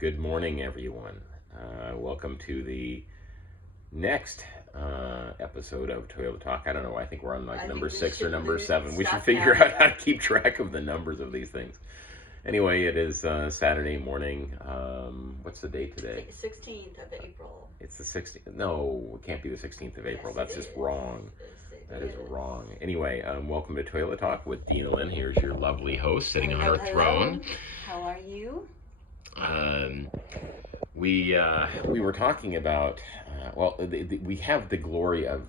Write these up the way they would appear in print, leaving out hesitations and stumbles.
Good morning, everyone. Welcome to the next episode of Toyota Talk. I don't know. I think we're on like number 6 or number 7. We should figure out how to keep track of the numbers of these things. Anyway, it is Saturday morning. What's the date today? 16th of April. It's the 16th. No, it can't be the 16th of April. Yes, That's just wrong. That is is. wrong. Anyway, welcome to Toilet Talk with Dina Lynn. Here's your lovely host sitting on her Hello. throne. How are you? We were talking about we have the glory of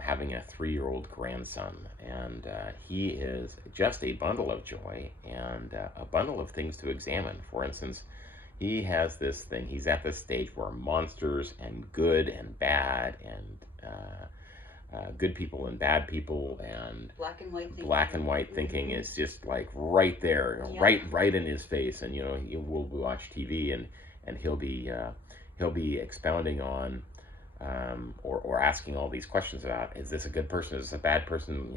having a 3-year-old grandson, and he is just a bundle of joy and a bundle of things to examine. For instance, he has this thing. He's at this stage where monsters and good and bad and good people and bad people and black and white thinking is just like right there, right in his face. And we'll watch TV and he'll be expounding on or asking all these questions about, is this a good person, is this a bad person?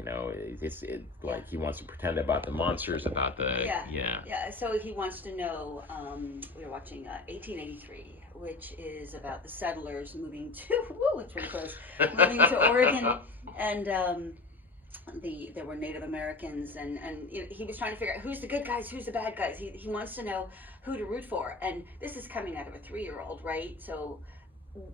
He wants to pretend about the monsters, about the So he wants to know. We were watching 1883, which is about the settlers moving to it's really close, moving to Oregon, and there were Native Americans, and he was trying to figure out who's the good guys, who's the bad guys. He wants to know who to root for, and this is coming out of a 3-year-old, right? So,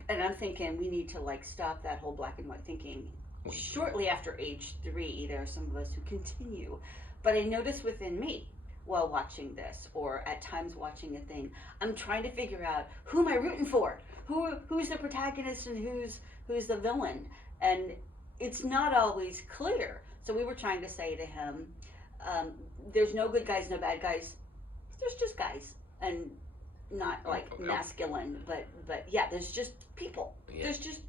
and I'm thinking we need to stop that whole black and white thinking. Shortly after age 3, there are some of us who continue, but I notice within me while watching this, or at times watching a thing, I'm trying to figure out who am I rooting for, who's the protagonist and who's the villain, and it's not always clear. So we were trying to say to him, there's no good guys, no bad guys. There's just guys, and not masculine, but yeah, there's just people. Yeah. There's just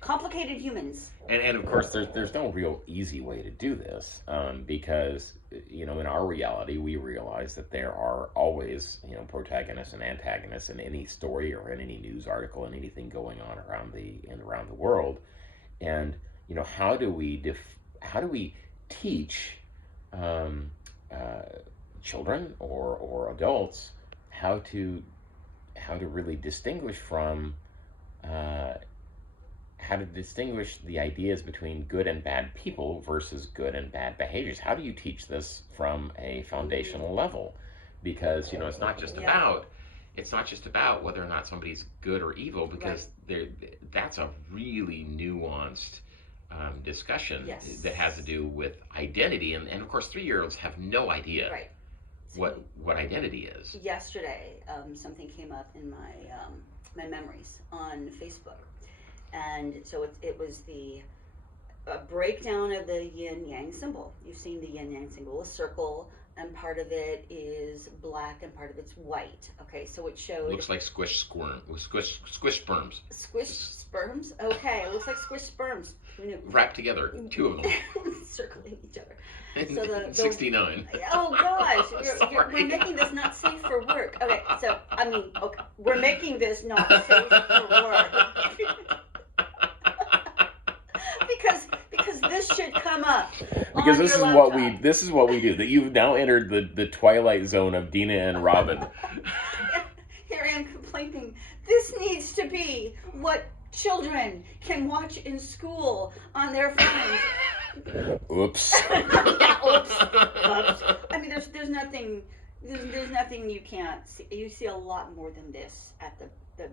complicated humans. And of course, there's no real easy way to do this, because in our reality, we realize that there are always protagonists and antagonists in any story or in any news article and anything going on around the world, and how do we teach children or adults how to really distinguish from how to distinguish the ideas between good and bad people versus good and bad behaviors? How do you teach this from a foundational level? Because it's not just about whether or not somebody's good or evil, because that's a really nuanced discussion that has to do with identity, and of course 3-year-olds have no idea what identity is. Yesterday, something came up in my memories on Facebook, and so it was the breakdown of the Yin Yang symbol. You've seen the Yin Yang symbol, a circle, and part of it is black and part of it's white. Okay, so it showed. Looks like squish sperms. Squish sperms? Okay, it looks like squish sperms. Wrapped together, 2 of them. Circling each other. So 69. Oh gosh, we're making this not safe for work. Okay, so we're making this not safe for work. because this should come up. Because this is what we do. That you've now entered the twilight zone of Dina and Robin. Here I am complaining. This needs to be what children can watch in school on their phones. Oops. Oops. I mean, there's nothing you can't see. You see a lot more than this at the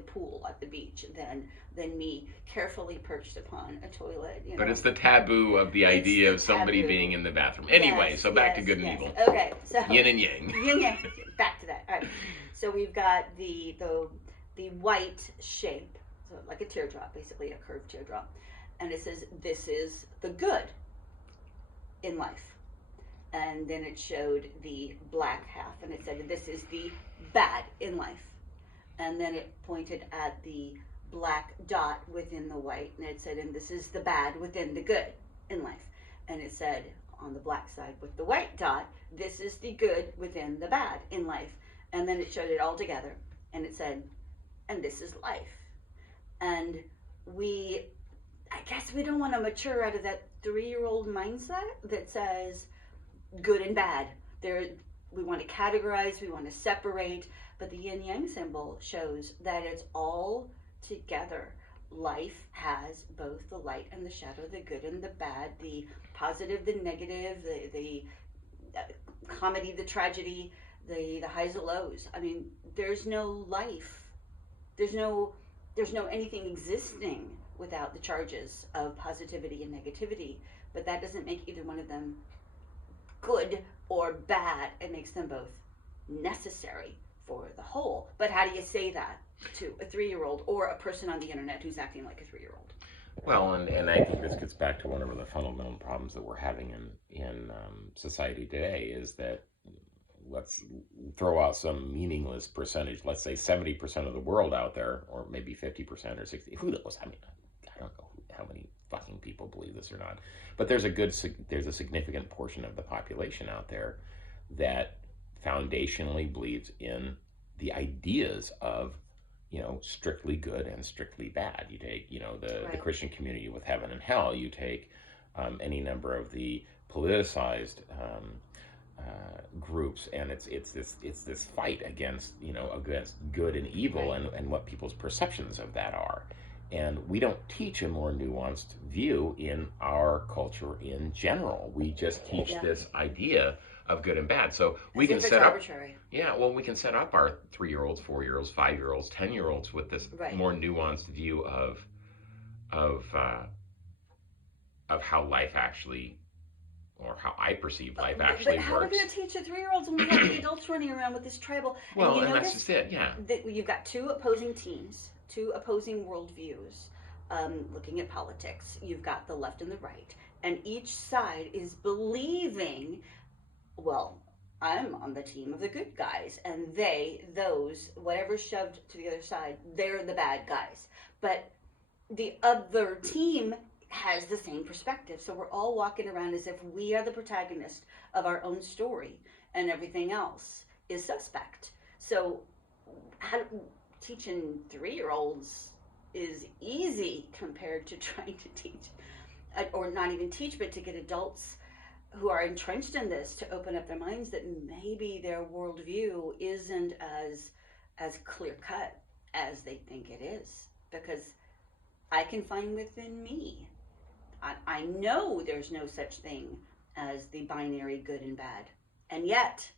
pool at the beach than me carefully perched upon a toilet. But it's the taboo of the idea of somebody being in the bathroom. Anyway, so back to good and evil. Okay, so yin and yang. Yin and yang. Back to that. All right. So we've got the white shape, so like a teardrop, basically a curved teardrop, and it says this is the good in life. And then it showed the black half, and it said this is the bad in life. And then it pointed at the black dot within the white, and it said, and this is the bad within the good in life. And it said on the black side with the white dot, this is the good within the bad in life. And then it showed it all together, and it said, and this is life. And I guess we don't want to mature out of that 3-year-old mindset that says good and bad. We want to categorize, we want to separate, But the yin yang symbol shows that it's all together. Life has both the light and the shadow, the good and the bad, the positive, the negative, the comedy, the tragedy, the highs and lows. I mean, there's no life. There's no there's no anything existing without the charges of positivity and negativity. But that doesn't make either one of them good or bad. It makes them both necessary for the whole. But how do you say that to a 3-year-old or a person on the internet who's acting like a 3-year-old? Well, and I think this gets back to one of the fundamental problems that we're having in society today is that let's throw out some meaningless percentage. Let's say 70% of the world out there, or maybe 50% or 60. Who knows? I mean, I don't know how many fucking people believe this or not. But there's a significant portion of the population out there that foundationally believes in the ideas of strictly good and strictly bad. You take the Right. Christian community with heaven and hell. You take any number of the politicized groups, and it's this fight against against good and evil, Right. and what people's perceptions of that are. And we don't teach a more nuanced view in our culture in general. We just teach Yeah. this idea of good and bad. So we As can if it's set up, arbitrary. yeah, well, we can set up our 3-year-olds, 4-year-olds, 5-year-olds, 10-year-olds with this Right. more nuanced view of uh, of how life actually, or how I perceive life But actually how are we works. going to teach the 3-year-olds when we have the adults running around with this tribal? And Well, you and that's just notice it, yeah. that you've got two opposing teams, two opposing worldviews, looking at politics. You've got the left and the right, and each side is believing, well, I'm on the team of the good guys, and those, whatever's shoved to the other side, they're the bad guys. But the other team has the same perspective. So we're all walking around as if we are the protagonist of our own story, and everything else is suspect. So, how, teaching 3-year-olds is easy compared to trying to teach, or not even teach, but to get adults who are entrenched in this to open up their minds that maybe their worldview isn't as clear cut as they think it is. Because I can find within me, I know there's no such thing as the binary good and bad. And yet,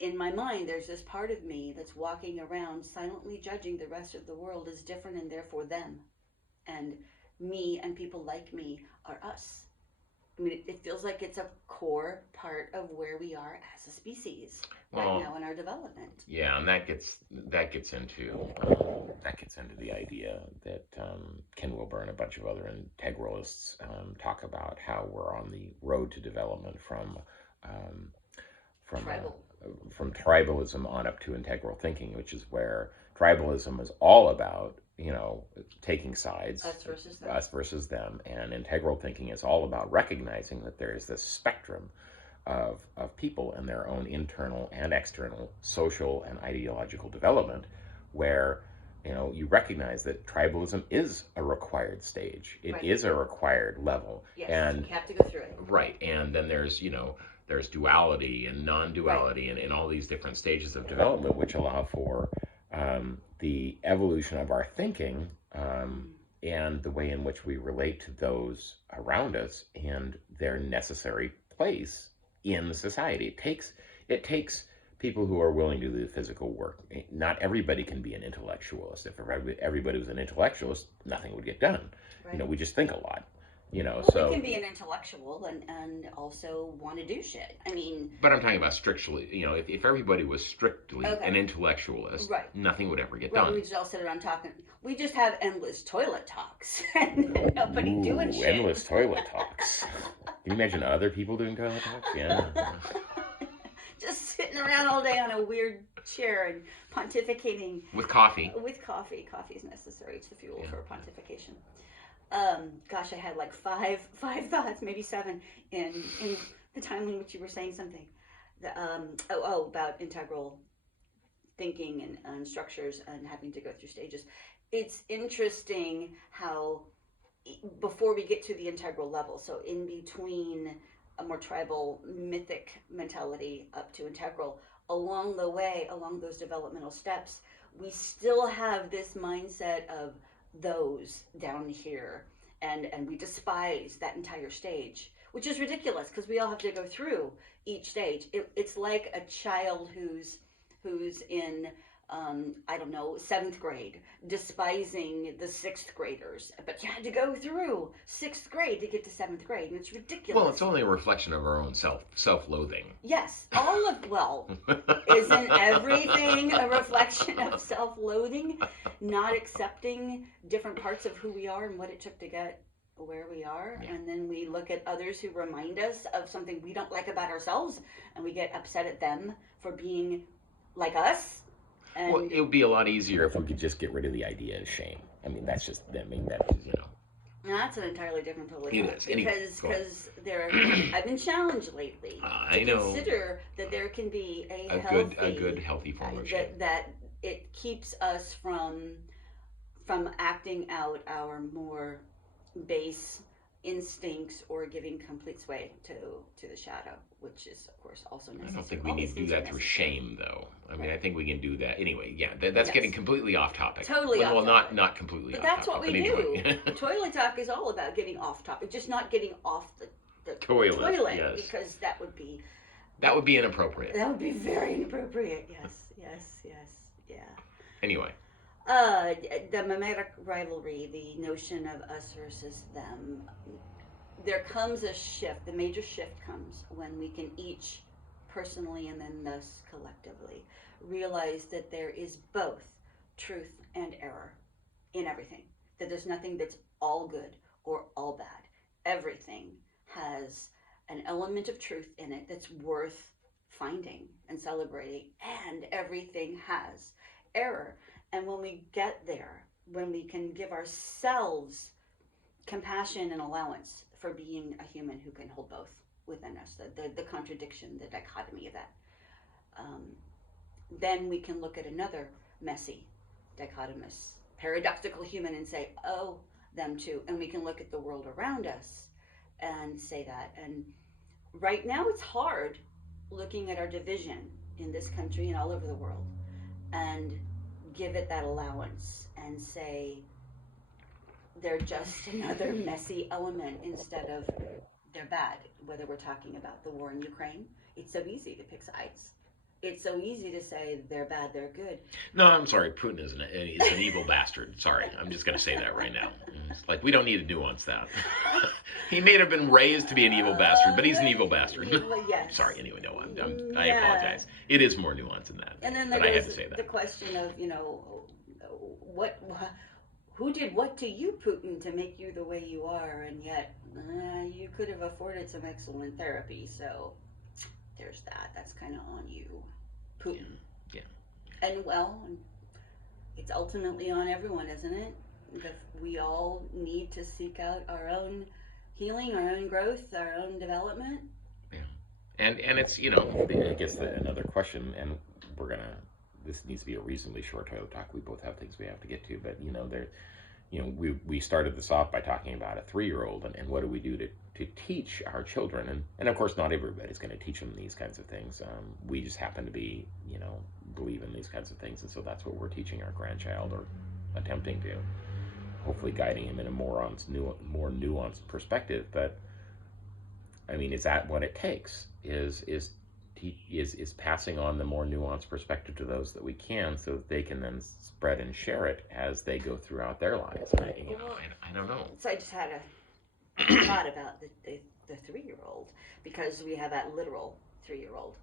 in my mind, there's this part of me that's walking around silently judging the rest of the world as different and therefore them. And me and people like me are us. I mean, it feels like it's a core part of where we are as a species right Well, now in our development. yeah, and that gets into the idea that Ken Wilber and a bunch of other integralists talk about how we're on the road to development um, from Tribal. from tribalism on up to integral thinking, which is where tribalism is all about taking sides, Us versus them. us versus them, and integral thinking is all about recognizing that there is this spectrum of people and their own internal and external social and ideological development, where you recognize that tribalism is a required stage. It Right. is a required level. Yes, And you have to go through it. right, and then there's duality and non-duality, Right. and all these different stages of development, which allow for the evolution of our thinking, and the way in which we relate to those around us and their necessary place in society. It takes people who are willing to do the physical work. Not everybody can be an intellectualist. If everybody was an intellectualist, nothing would get done. Right. We just think a lot. Well, So. we can be an intellectual and also want to do shit. I mean, But I'm talking about strictly, if everybody was strictly Okay. an intellectualist, Right. nothing would ever get right, done. we just all sit around talking. We just have endless toilet talks and nobody doing Ooh, shit. endless toilet talks. Can you imagine other people doing toilet talks? Yeah. Just sitting around all day on a weird chair and pontificating With coffee. with coffee. Coffee is necessary. It's the fuel Yeah. for pontification. Gosh, I had like five thoughts, maybe seven, in the time in which you were saying something. About integral thinking and structures and having to go through stages. It's interesting how before we get to the integral level, so in between a more tribal mythic mentality up to integral, along the way, along those developmental steps, we still have this mindset of those down here, and we despise that entire stage, which is ridiculous because we all have to go through each stage. It's like a child who's in I don't know, seventh grade, despising the sixth graders. But you had to go through sixth grade to get to seventh grade, and it's Well, ridiculous. it's only a reflection of our own self-loathing. Yes, all of, well, isn't everything a reflection of self loathing? Not accepting different parts of who we are and what it took to get where we are. Yeah. And then we look at others who remind us of something we don't like about ourselves, and we get upset at them for being like us. Well, And it would be a lot easier if we could just get rid of the idea of shame. I mean, that's just, I mean, that's, you know. that's an entirely different public It is. Anyway, because there I've been challenged lately I to know. consider that there can be A good healthy form of shame. that it keeps us from acting out our more base instincts or giving complete sway to the shadow, which is of course also necessary. I don't think we All need these to do things are that through necessary. shame, though. I mean, I think we can do that anyway. Yeah, that's Yes. getting completely off topic. Totally well, off topic. not completely But off that's what topic. we but do. anyway. Toilet talk is all about getting off topic, just not getting off the Toilet, yes. because that would be Inappropriate. very inappropriate. Yes, yeah. Anyway, The mimetic rivalry, the notion of us versus them. There comes a shift. The major shift comes when we can each personally and then thus collectively realize that there is both truth and error in everything. That there's nothing that's all good or all bad. Everything has an element of truth in it that's worth finding and celebrating, and everything has error. And when we get there, when we can give ourselves compassion and allowance for being a human who can hold both within us, the contradiction, the dichotomy of that, then we can look at another messy, dichotomous, paradoxical human and say, oh, them too. And we can look at the world around us and say that. And right now it's hard looking at our division in this country and all over the world and give it that allowance and say they're just another messy element instead of they're bad. Whether we're talking about the war in Ukraine, it's so easy to pick sides. It's so easy to say they're bad, they're good. no, I'm sorry. Putin is an evil bastard. Sorry, I'm just going to say that right now. It's like we don't need to nuance that. He may have been raised to be an evil bastard, but he's an evil bastard. Yes. Sorry. Anyway, no, I apologize. It is more nuanced than that. And then but there I had to goes say that. the question of, who did what to you, Putin, to make you the way you are, and yet you could have afforded some excellent therapy. So there's that. That's kind of on you, Putin. Yeah. And well, it's ultimately on everyone, isn't it? That we all need to seek out our own healing, our own growth, our own development. Yeah. And it's, I guess another question, and this needs to be a reasonably short toilet talk. We both have things we have to get to, but we started this off by talking about a 3-year-old and what do we do to teach our children, and of course not everybody's going to teach them these kinds of things. We just happen to be believe in these kinds of things, and so that's what we're teaching our grandchild, or attempting to, hopefully guiding him in a more nuanced perspective. But I mean, is that what it takes? Is passing on the more nuanced perspective to those that we can, so that they can then spread and share it as they go throughout their lives. I don't know. So I just had a thought about the 3-year-old, because we have that literal 3-year-old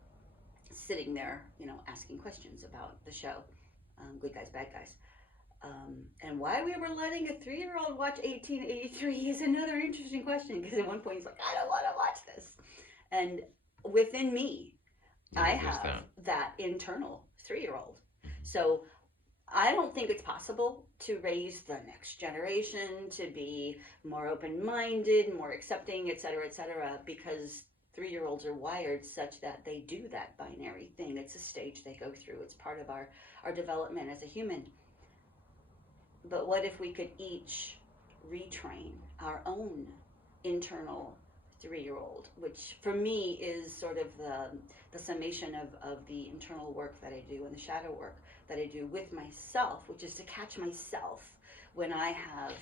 sitting there, asking questions about the show, Good Guys, Bad Guys. And why we were letting a 3-year-old watch 1883 is another interesting question, because at one point he's like, I don't want to watch this. And within me, I have that internal 3-year-old. So I don't think it's possible to raise the next generation to be more open-minded, more accepting, et cetera, because 3-year-olds are wired such that they do that binary thing. It's a stage they go through. It's part of our development as a human. But what if we could each retrain our own internal 3-year-old, which for me is sort of the summation of the internal work that I do and the shadow work that I do with myself, which is to catch myself when I have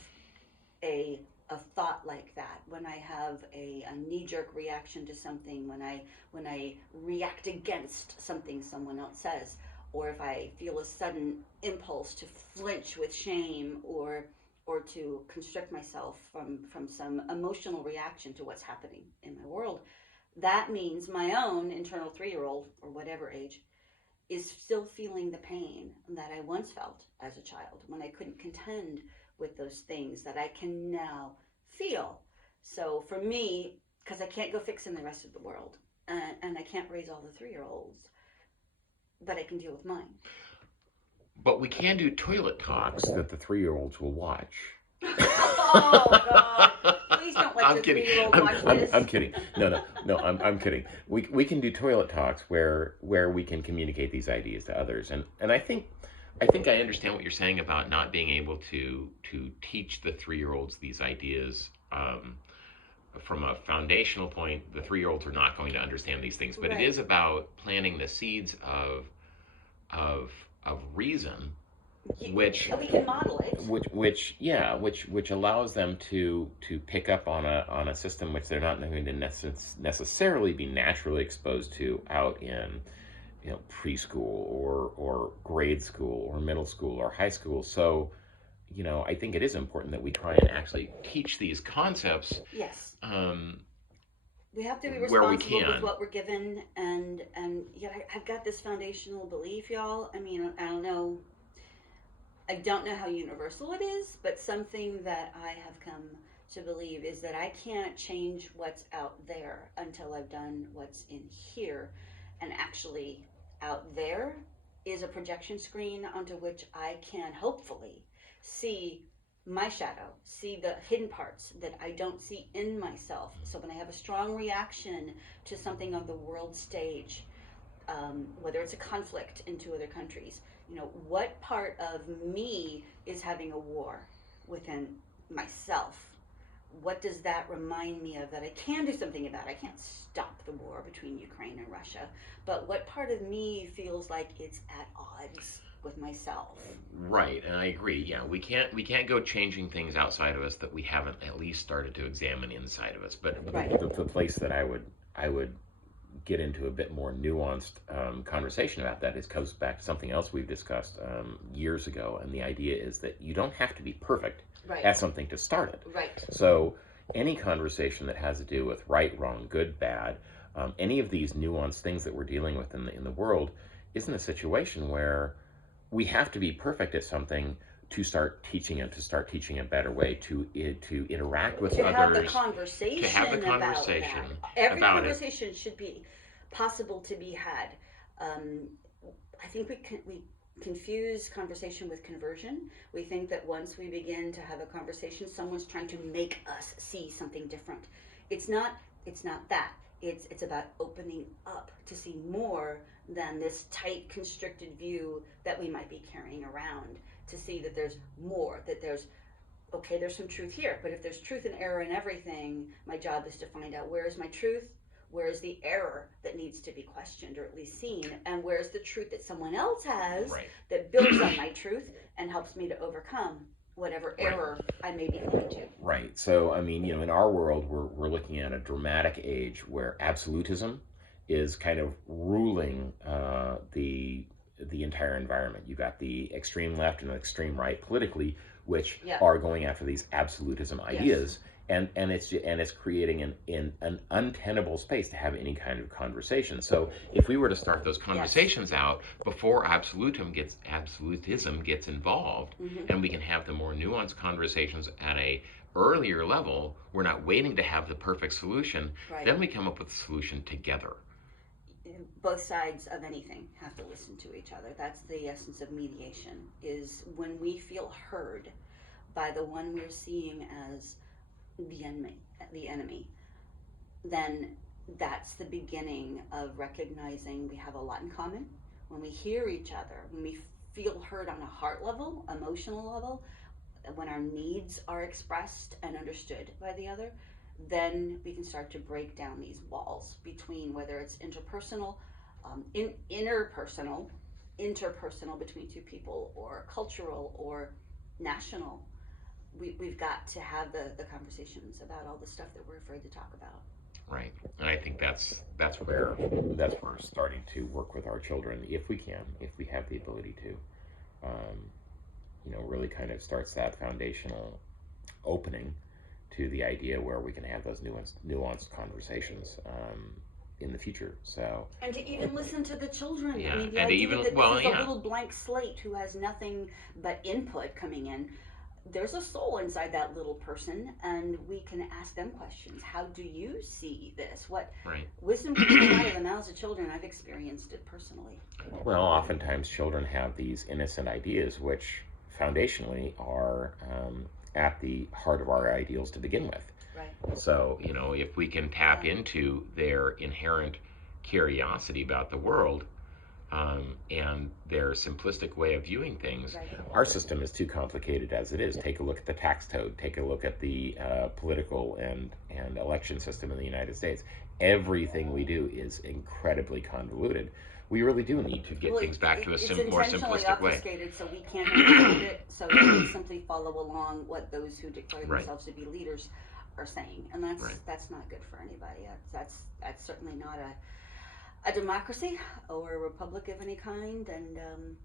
a a thought like that, when I have a knee-jerk reaction to something, when I react against something someone else says, or if I feel a sudden impulse to flinch with shame, or to constrict myself from some emotional reaction to what's happening in my world, that means my own internal 3-year-old, or whatever age, is still feeling the pain that I once felt as a child when I couldn't contend with those things that I can now feel. So for me, because I can't go fixing the rest of the world, and I can't raise all the 3-year-olds, but I can deal with mine. But we can do toilet talks that the 3-year-olds will watch. Oh God! Please don't let I'm your kidding. 3-year-old watch this. I'm kidding. No. I'm kidding. We can do toilet talks where we can communicate these ideas to others, and I think I understand what you're saying about not being able to teach the 3-year-olds these ideas. From a foundational point, the 3-year-olds are not going to understand these things, but it Right. is about planting the seeds of of reason, which We can model it. which allows them to pick up on a system which they're not going to necessarily be naturally exposed to out in preschool or grade school or middle school or high school. So I think it is important that we try and actually teach these concepts, Yes. um, We have to be where we responsible with can. what we're given, and yet I've got this foundational belief, y'all. I mean, I don't know how universal it is, but something that I have come to believe is that I can't change what's out there until I've done what's in here. And actually, out there is a projection screen onto which I can hopefully see my shadow, see the hidden parts that I don't see in myself. So when I have a strong reaction to something on the world stage, whether it's a conflict in two other countries, what part of me is having a war within myself? What does that remind me of that I can do something about? I can't stop the war between Ukraine and Russia, but what part of me feels like it's at odds with myself? Right, and I agree. Yeah, we can't go changing things outside of us that we haven't at least started to examine inside of us. But Right. the place that I would get into a bit more nuanced conversation about that is comes back to something else we've discussed years ago, and the idea is that you don't have to be perfect Right. at something to start it. Right. So any conversation that has to do with right, wrong, good, bad, any of these nuanced things that we're dealing with in the world isn't a situation where we have to be perfect at something to start teaching a better way to interact with To have the others, to have the conversation about conversation that. Every about it. conversation should be possible to be had. Um, I think we confuse conversation with conversion. We think that once we begin to have a conversation, someone's trying to make us see something different. It's not. It's not that. It's about opening up to see more than this tight, constricted view that we might be carrying around. To see that there's more. That there's okay. There's some truth here, but if there's truth and error in everything, my job is to find out where is my truth, where is the error that needs to be questioned or at least seen, and where's the truth that someone else has Right. that builds on my truth and helps me to overcome whatever error I may be clinging to. Right. So, I mean, in our world, we're looking at a dramatic age where absolutism is kind of ruling the entire environment. You've got the extreme left and the extreme right politically, which Yeah. are going after these absolutism Yes. ideas, and it's creating an untenable space to have any kind of conversation. So, if we were to start those conversations out before absolutism gets involved, Mm-hmm. and we can have the more nuanced conversations at a earlier level, we're not waiting to have the perfect solution. Right. Then we come up with a solution together. Both sides of anything have to listen to each other. That's the essence of mediation, is when we feel heard by the one we're seeing as the enemy, then that's the beginning of recognizing we have a lot in common. When we hear each other, when we feel heard on a heart level, emotional level, when our needs are expressed and understood by the other, then we can start to break down these walls between whether it's interpersonal, interpersonal, interpersonal between two people, or cultural or national. We've got to have the conversations about all the stuff that we're afraid to talk about. Right. And I think that's where we're starting to work with our children, if we can, if we have the ability to. Um, really kind of starts that foundational opening to the idea where we can have those nuanced conversations in the future. So, And to even listen to the children. yeah, I mean, the and idea even that well, this is a yeah, little blank slate who has nothing but input coming in. There's a soul inside that little person, and we can ask them questions. How do you see this? What right. wisdom can come out of the mouths of children? I've experienced it personally. Well, oftentimes children have these innocent ideas, which foundationally are at the heart of our ideals to begin with. Right. So, if we can tap into their inherent curiosity about the world, and their simplistic way of viewing things, Right. our system is too complicated as it is. Take a look at the tax code, take a look at the political and election system in the United States. Everything we do is incredibly convoluted. We really do need to get things back to a more It's intentionally simplistic way. obfuscated so we can't understand it, so we simply follow along what those who declare Right. themselves to be leaders are saying, and that's Right. that's not good for anybody. That's certainly not a democracy or a republic of any kind, and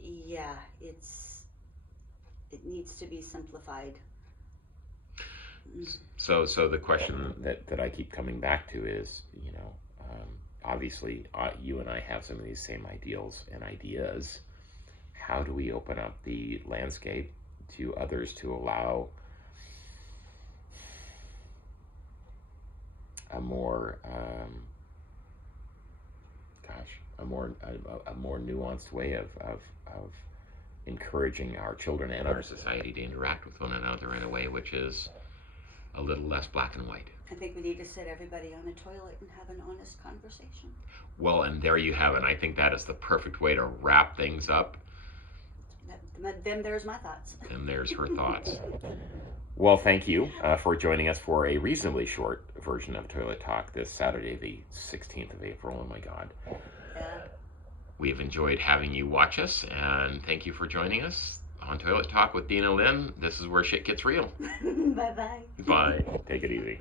yeah, it needs to be simplified. So the question that I keep coming back to is, obviously, you and I have some of these same ideals and ideas. How do we open up the landscape to others to allow a more, a more nuanced way of encouraging our children and our society to interact with one another in a way which is a little less black and white. I think we need to sit everybody on a toilet and have an honest conversation. Well, and there you have it. I think that is the perfect way to wrap things up. There's my thoughts. And there's her thoughts. Well, thank you for joining us for a reasonably short version of Toilet Talk this Saturday, the 16th of April. Oh my God. We have enjoyed having you watch us, and thank you for joining us on Toilet Talk with Dina Lynn. This is where shit gets real. Bye-bye. Bye. Take it easy.